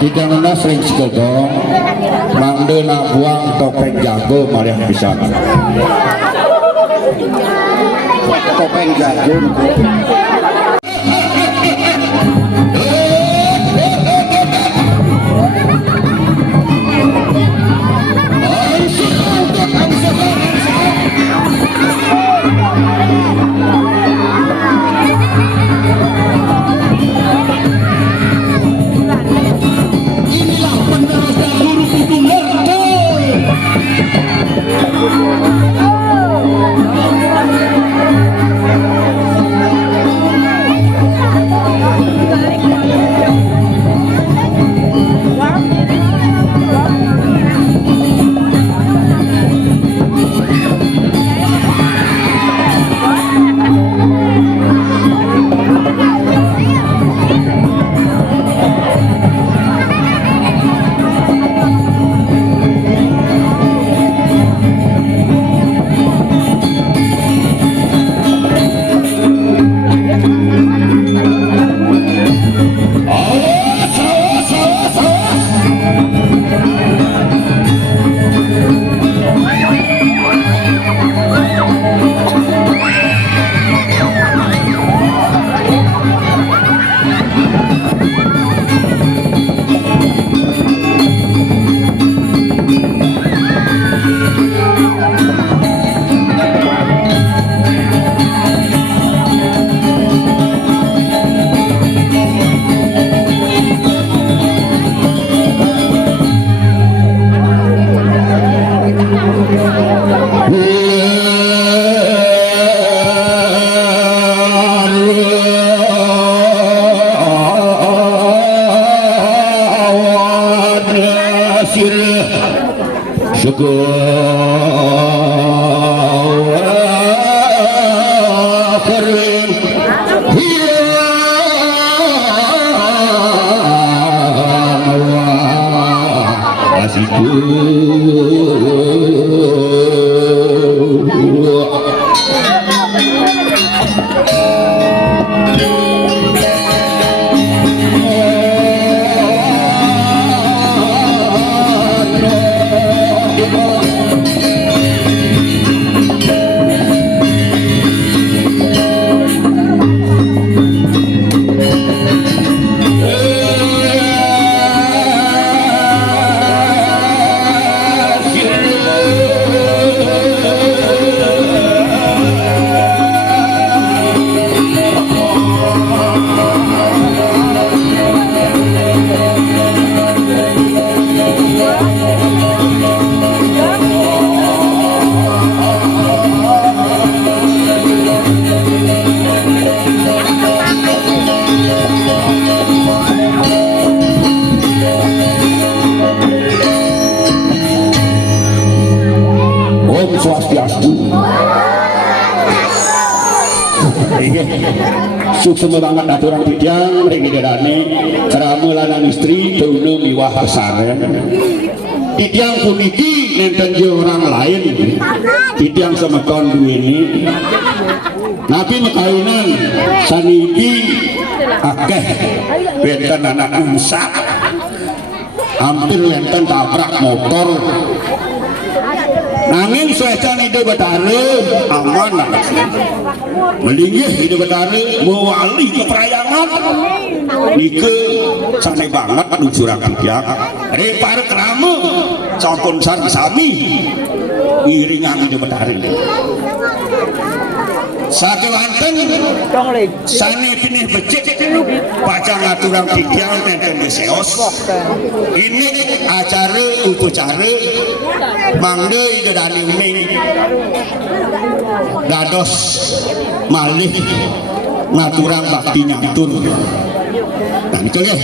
Jika nona sering sekedong mangde nak buang topeng jago mariah bisa topeng jago Inggih. Suksema banget aturan titiang ring dedane krama lanang istri teuneum miwah pesaren. Titiang puniki nenten jeung orang lain. Titiang semeton duweni. Nabi mekawinan saniki akeh wenten anak umsak. Hampir wenten tabrak motor. Nanging suecan ide betare aman melinggih ide betare mewali keprayangan nike santai banget nujurak tiang repar kerama sampun sami iringan ide betare sakewanten sane pinih becik pacang aturang tiang nenten deseos ini acara upacara mangde ide dani uning dados malih ngaturang bakti nyatur dan itu ya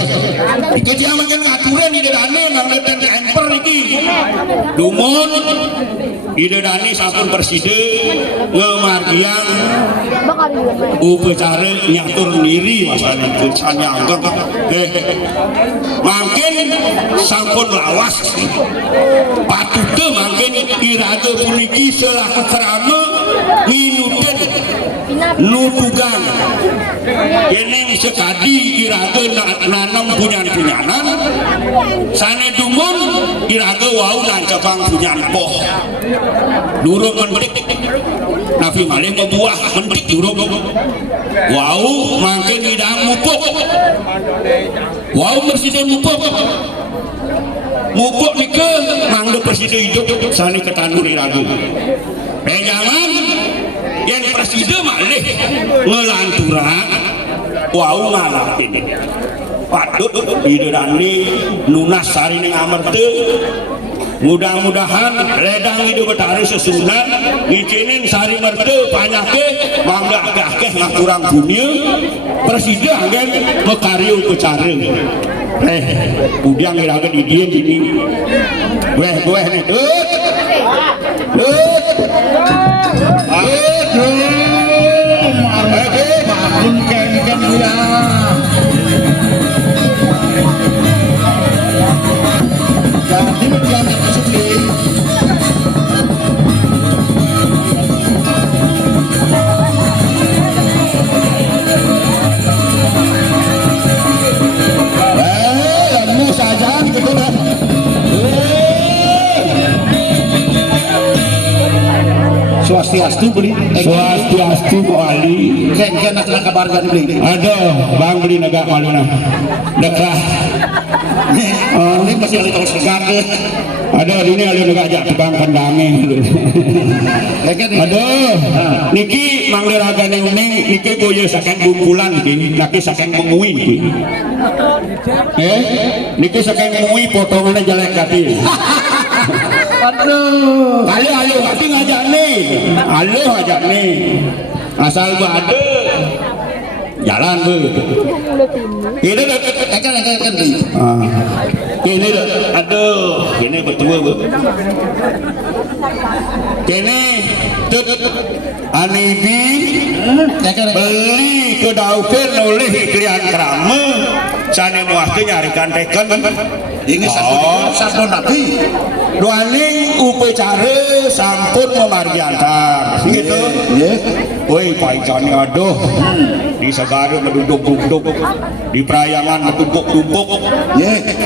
itu jaman kan ngaturan ide dani mangde ten emper iki dumun ide dani sampun perside ngemargian upacara nyatur niri masalah kursanya anggap makin sampun lawas patute makin iraga puniki selaku kerama minuten nutugan yeneng sekadi iraga nanam punyan-punyanan sane dumun iraga wau lancabang punyan poh durung mendik nafi malih membuah mendik durung wau makin idang mupuk wau presiden mupuk nike mangde presiden hidup sani ketanur iraga jangan yang presiden malih ngelanturan wau ngalah ini patut bidadari nunas sari ning amerte mudah-mudahan ledang hidup betari sesunan ngicinin sari merte panyake mangga akeh ngakurang dunia presiden anggen mekariu kecara udang iraga di dia ini gue nih makun ken ya jadi menjadi sedih ilmu saja gitu kan swastiastu beli swastiastu kuali ken nak kabar gan beli aduh bang beli naga maluna dekah ini masih ada terus gade ada ini ada naga ajak tebang kandange aduh niki manglir agane uning niki boyo saking bumbulan iki niki saking mengui iki niki saking mengui potongane jelek kati aduh ayo hati ngajak nih asal ada jalan bu ini ini aduh ini betul bu ini anibi beli ke dauken oleh iklian kerama sana muahke nyarikan teken ini sampun nabi duaning upacara sampun memargiantar gitu woi paicani aduh di segara menduduk-duduk di perayangan metumpuk-tumpuk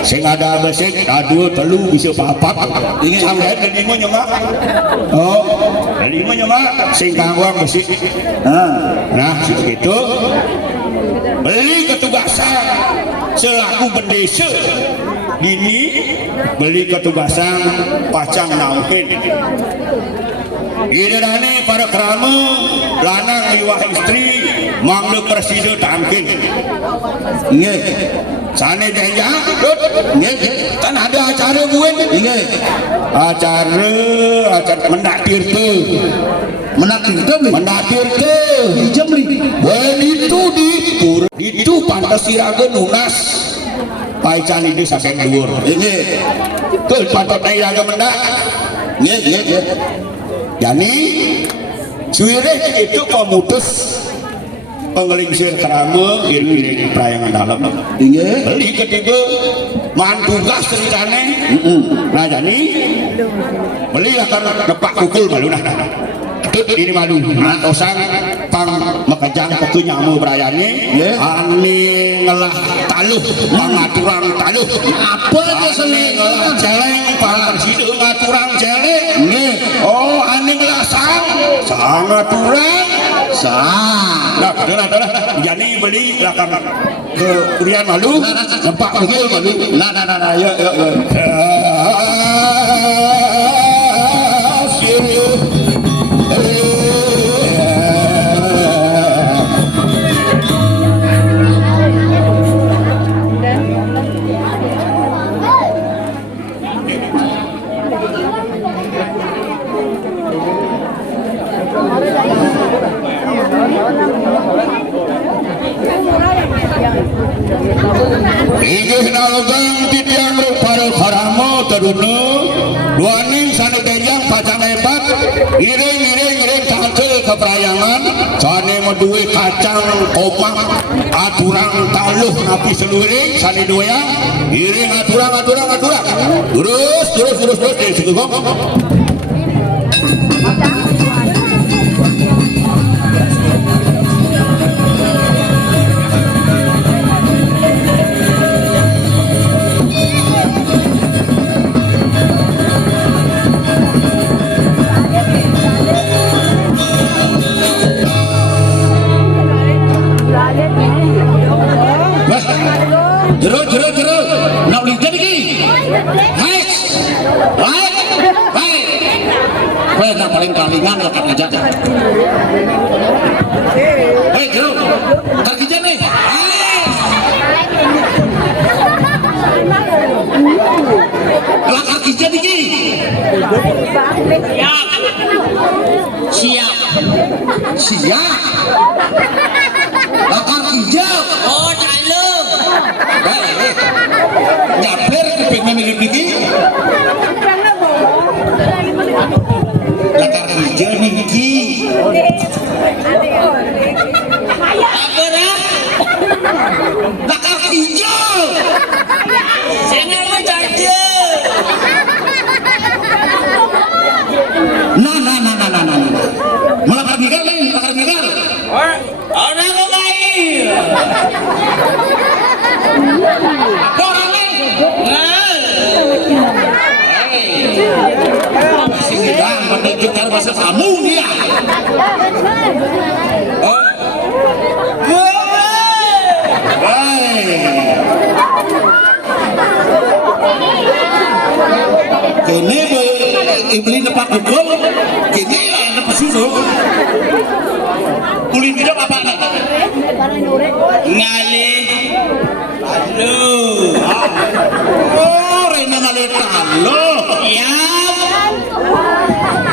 sing ada besek aduh telu bisa papat sampai dan lima nyemak dan lima nyemak sing kangwang besi nah gitu beli ketugasan selaku bendesa dini beli ketugasan pacang naungkin idadane para kerama lanang liwah istri mangle presiden tangkin nggih sane janjang kan ada acara buen nggih acara menakdir jam itu pantas siraga nunas paican ini saking dhuwur nggih teu pantot iraga mendak nggih yani suwireh itu pemutus penggelingsir kerama iring perayangan dalam Inggih. beli ketiga mantugas ceritane nah jadi beli akan lepak kukul malu nah ini malu nah tosang pang makajang peke nyamu berayane ani ngelah taluh pangaturang taluh Apa itu seni? ngelah celeng pang sideu ngaturang celeng oh ani ngelah sang ngaturang nah adalah jadi beli akan ke kurian malu lepak kukul malu Nah, yuk. Inggih nalogang titiang ruparo karamo teruna duaning sane denjang pacang hebat iring tancil ke perayangan sane meduwe kacang kopak aturang taluh napi seluring sane doyang iring aturang terus deh segegong Jero. Nak beli jadi ki. Hai. Kowe nak paling kalingan lekat aja. Hei, jero. Kaki jane. Lakar kerja ki. Siap. Lakar kerja. Oh, dalem. Nyaper kuping memilih iki. Lakar kerja niki. Apa dah? Lakar kerja. Jangan menjadi. Nah. Melakar gigal nih, lakar gigal. Orang lain. Masih gedang menunjukkan bahasa kamu dia. Kini beli tempat pukul, kini ada pesuruh. Kulit tidak apa nak? Ngalih. Aduh. Oh, Rena ngalih talo. Ya.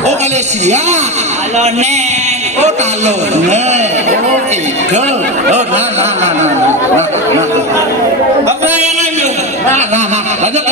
Oh, ngalih siap. Talo neng. Oh, talo neng. Oh, tiga. Oh, nah. Apa yang ngambil? Nah. Lanjut.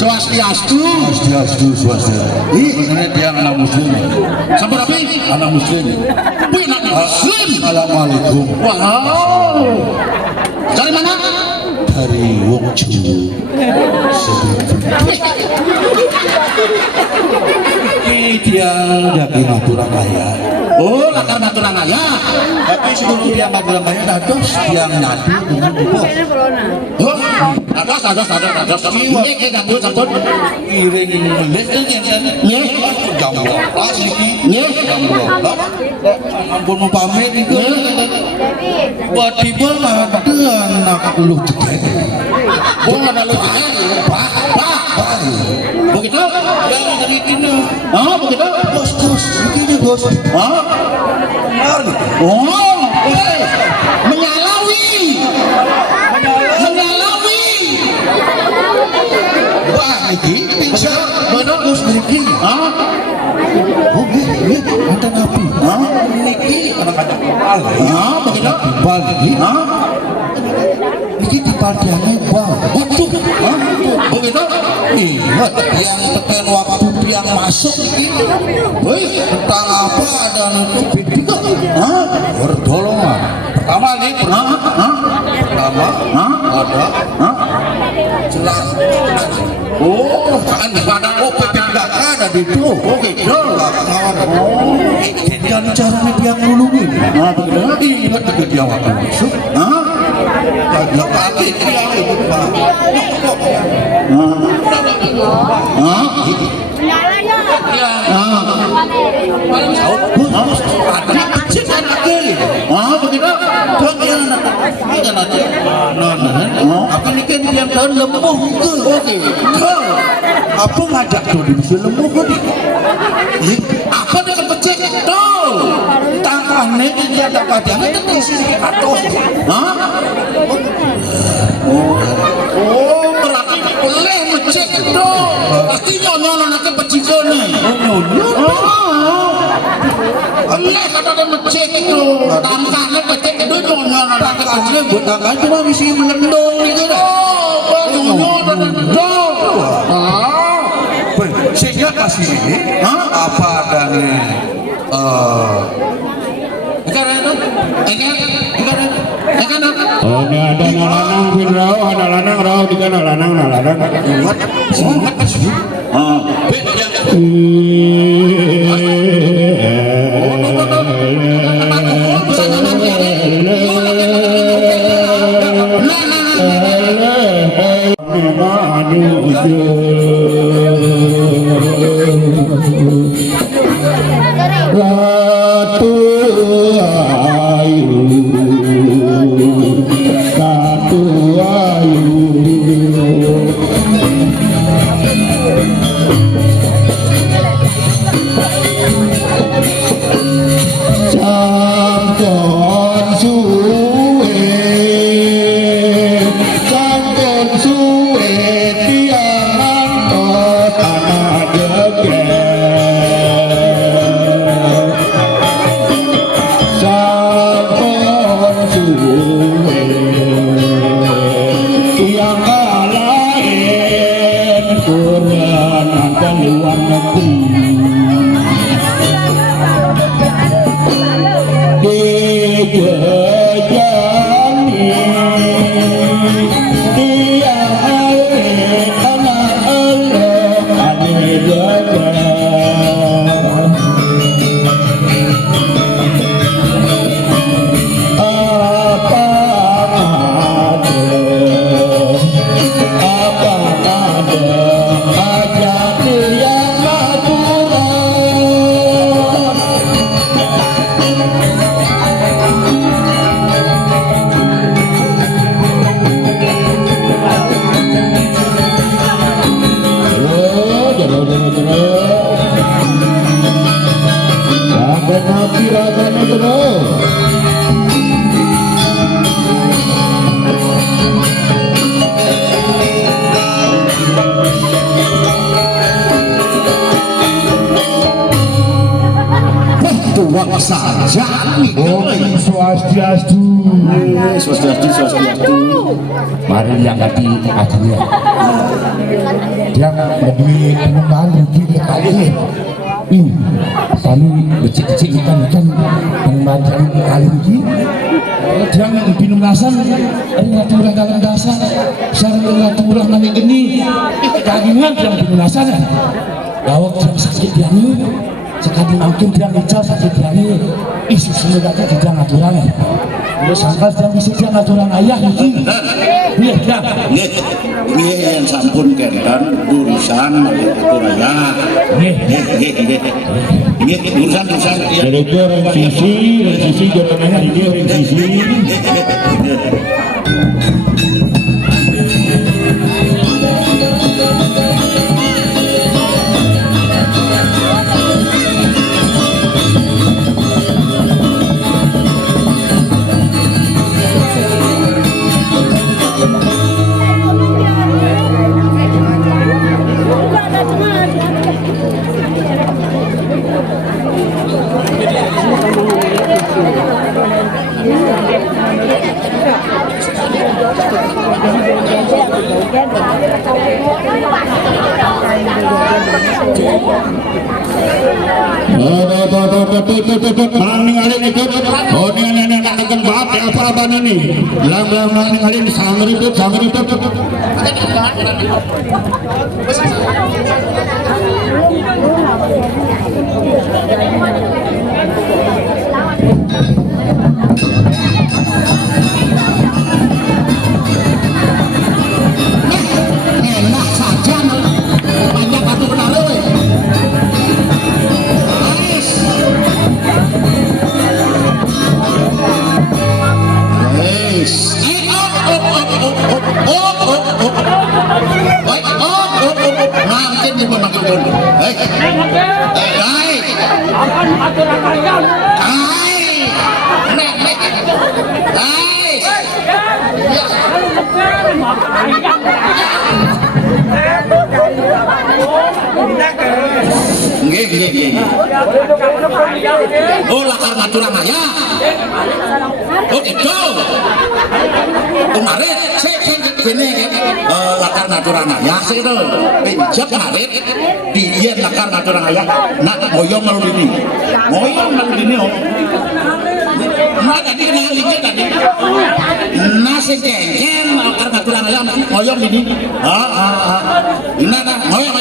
Swastiastu. Sebenarnya dia anak muslim. Sampai rapi? Anak muslim. Anak muslim. Assalamualaikum. Wow. Dari mana? dari wong Jawa. Ini dia jadi Maduragaya. Oh, latar Maduragaya. Tapi sebelum dia Maduragaya dados yang nyatu dengan bos. Oh, atas. Ini ganggu sampun. Iring melih itu yang Nggih. jam 12 iki. Nggih. Jam 12. Ampun mau pamit iku. Tiba-tiba ada anak lu gede. Oh, ada lu Pak. Begitu? Yang dari kini. Oh, begitu? Bos, begini bos. Oh. Mari. Oh, menyalawi. Wah, iki bisa benar bos niki. Hah? Oh, ini ada nabi. Hah? Niki anak-anak kepala. Hah, begitu? Timbal iki. Hah? Niki dipadiane bal. Waduh. Hah? Begitu? Iya, yang tekan waktu yang masuk ini. Woi, tentang apa ada itu beda. Hah? Pertolongan. Pertama nih, Hah? Hah? pertama Hah? ada Hah? celah. Oh, kan pada PPKK ada di itu. Oh, gitu. Dan caranya dia nulungin. Ah, begitu? Ingat juga dia waktu masuk. Hah? Dia kaget dia itu Pak. Hah? Ya, Ah. paling jauh. Ada kecil anaknya. Ah, begitu? Bagian anak apa nih kan yang tahun lembuh itu. Oke. Apa ngajak tuh di musim lembuh tadi? Apa dia kecil tuh? Tangannya dia ada padanya itu di sini atas. Hah? Oh, berarti boleh mecek itu. Pasti nyonya anaknya pecikan nih. Oh, boleh kata dia mecek itu. Tangkanya pecek itu nyonya anaknya Tangannya buat tangan cuma bisa melendung gitu dah. Oh, nyonya menendang. Ah, Sehingga kasih ini apa adanya oh, ada nalanang pinrau, ada lanang rau, tiga nalanang. semangat kasih. Ratu Ayu, Ratu Ayu. Sampun suwe tiang mantot anak jeger. Sampun suwe tiang kalahin kurang nanti luar negeri. Dijejani dia anak Allah ane jaga. Apa ada ajak dia maturan. Tuang saja nih. Swastiastu. Swastiastu. Mari yang ngati akhirnya. Dia lebih pengembangan lebih kali. kami becik-becik ikan pembagian kali ini yang binumlasan ngaturah dalam dasar sarang ngaturah nani geni kagingan yang binumlasan gawak yang sakit yani sekali mungkin dia ngejauh sakit yani isi semuanya tidak ngaturan lu sangka yang bisa dia ngaturan ayah ini iya kan Ini yang sampun kentan urusan atur ayah. Ini urusan dari itu revisi jawabannya ini revisi Mang ninggalin ikut. Oh nenek katakan bapak apa abang ini. Lang ninggalin sangri itu. enak saja banyak batu benar makin dia memakai dulu. Oh lakar ngaturan ayah. Oh itu. Kemarin saya gini lakar ngaturan ayah sih itu. Pinjam kemarin dia lakar ngaturan ayah. Nak moyong malu ini. Oh. Nah tadi kenal dikit tadi. Nasi cengkeh lakar ngaturan ayah moyong ini. Nah moyong.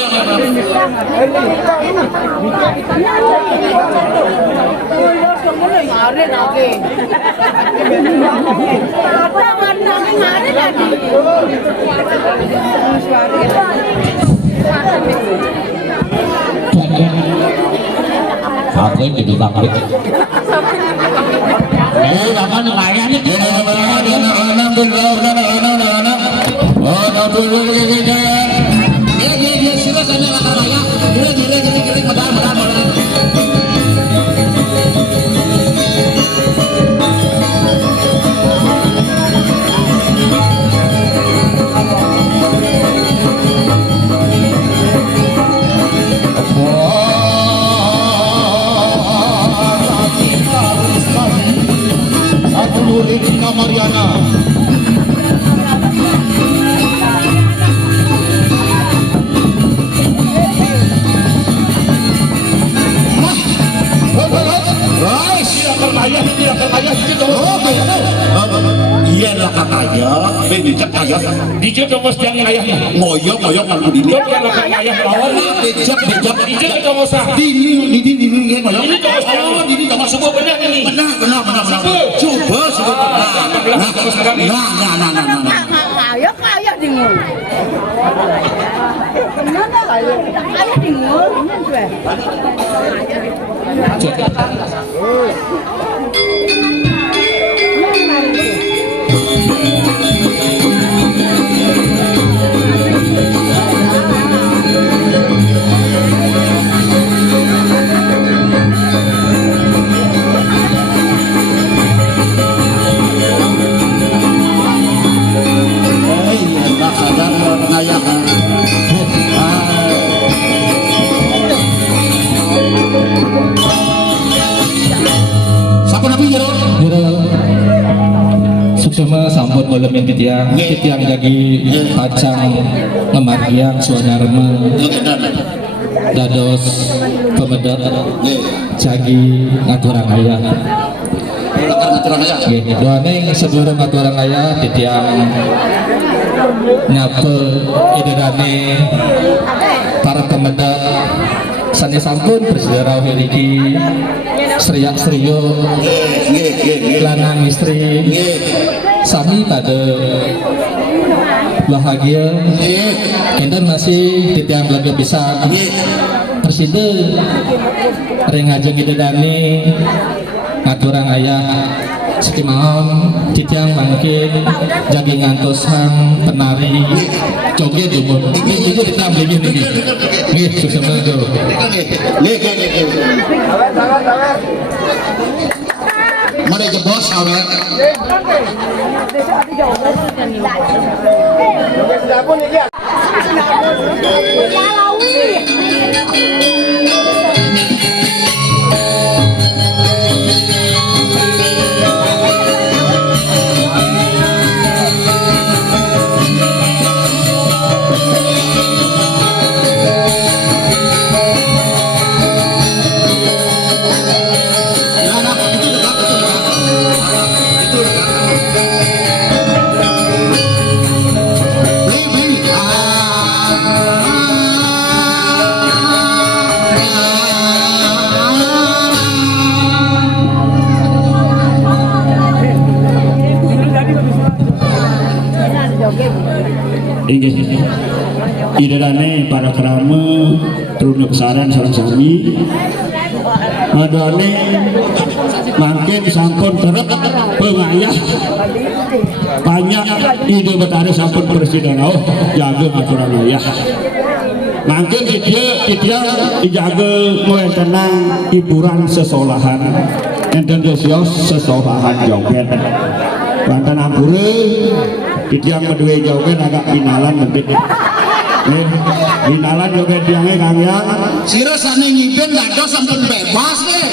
Aku ini di kamar itu. Apa nelayannya? Iya, silakan lakar ayah. Gila, modal. Mariana. Iya lah kakaknya, becak ayah. Dijak dong bos jangan ayahnya. Ngoyok malu ini. Dok yang lakukan ayah lawan. Becak. Dijak itu nggak usah. Dini ya ngoyok. Ini dong bos Dini sama semua benar ini. Benar. Coba. Nah. Kaya dengung. Mana kaya dengung? lemin titiang jadi pacang ngemargiang suadarma dados pemedat jagi ngaturang ayah doaning sebelum ngaturang ayah titiang nyape iderane para pemedat sani sampun bersejarah memiliki seriak seriyo lanang istri sami pada bahagia enten masih titiang laga bisa presiden rengajeng idedani ngaturang ayah setimaon titiang mangkin jadi ngantos sang penari joget jumur ini kita beli ini susah banget mereka bos awet idadane para kerama teruna besaran sareng sami adane mangkin sampun terep pengayah banyak ide betare sampun presiden jaga aturan ayah mangkin dia dijaga mulai tenang hiburan sesolahan enten dosios sesolahan joget Banten Ampure tiang kedua joget agak finalan bentik finalan joget tiangnya kangyang sira sane nyiben dados sampun bebas deh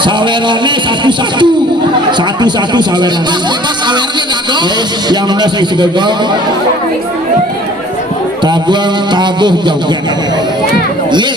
sawerane satu-satu sawerane bebas awernya dados yang mana sing segegong tabuh joget ye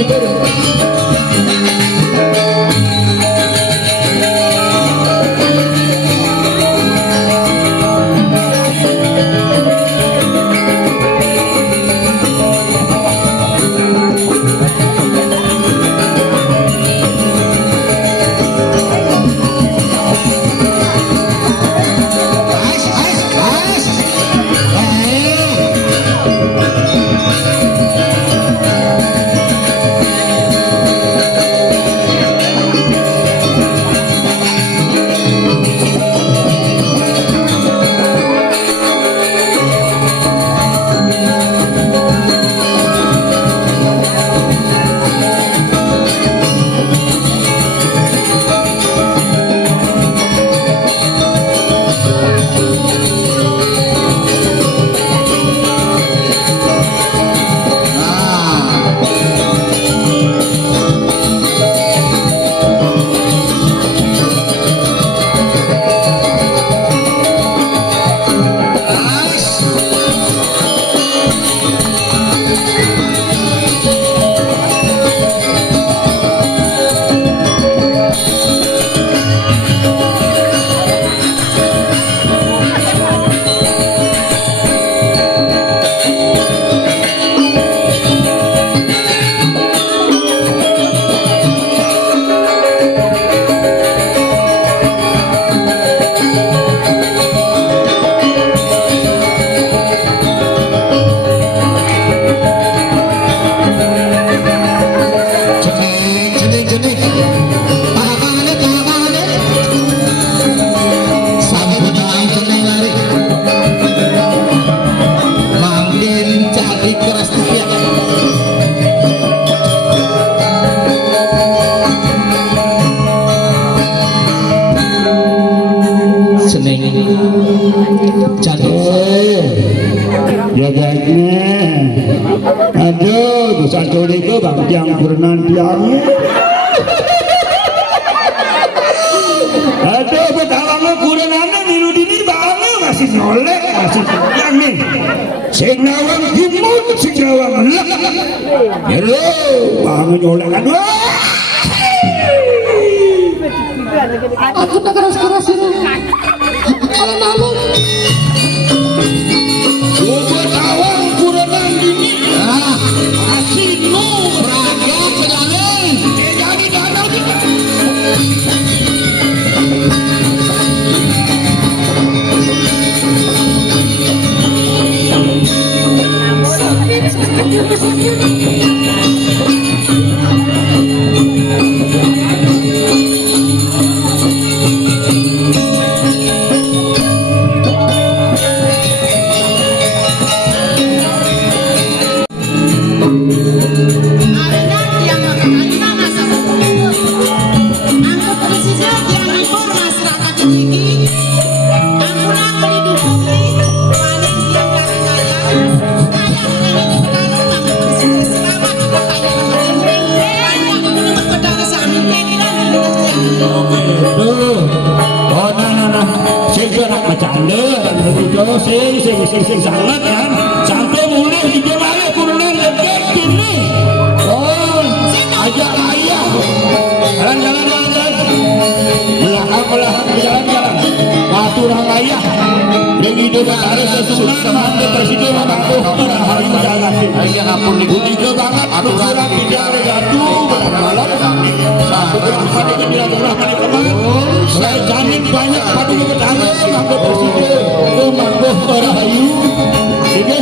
dikit. Aduh, dosa curiga bang tiang berenang tiang. Aduh, betawangnya kurenana niru dini bang masih nolek masih tiang nih. Sing nawang gimut, sing nawang lek. Halo, bang nyolek aduh. Aku tak keras-keras ini. Kalau namun Betawang kurenang dini. Masih no raga penyanyi. Jadi danau kita. Sing sangat kan sampai mulai di mana kurunan legek gini. Oh, ajak ayah jalan belakang jalan aturan ayah yang hidup harus sesuai sama presiden aku harus menjaga ayah ngapun digunting banget aturan tidak jatuh malam satu berapa di kemarin saya jamin banyak padu bertanggung sampai presiden Manggo Rahayu ini